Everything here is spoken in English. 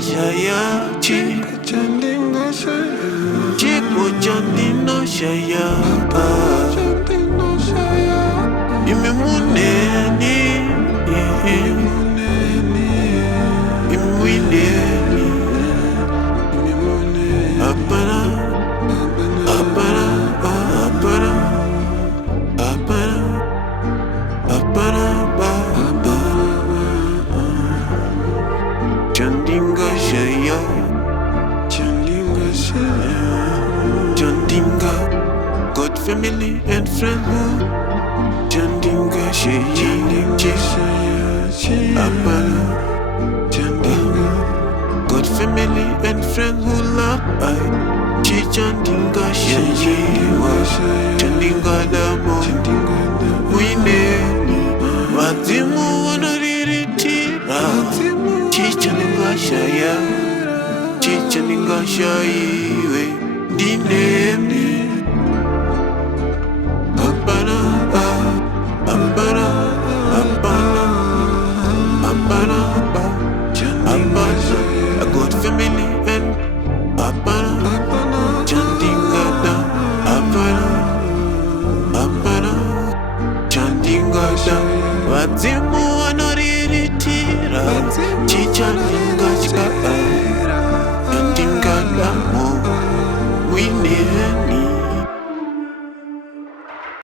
Chandoshaya, Chico Chandoshaya, Imuneni, Imuneni, Hapana, Hapana, Hapana, Hapana, Hapana, Chandoshaya, Chandinga, God, family and friends. Chandoshaya, Hapana, Chandoshaya, God, family and friends who love I. Chandoshaya, Chandinga damo, Winnie, Wazimu wanaririti. Chandoshaya, Chandoshaya, Dinemi. Hapana, Hapana, Hapana, Hapana, Hapana, a good family and Hapana, Chandinga, Hapana, Hapana, Chandinga, Wazimu wanaririti. Chandoshaya.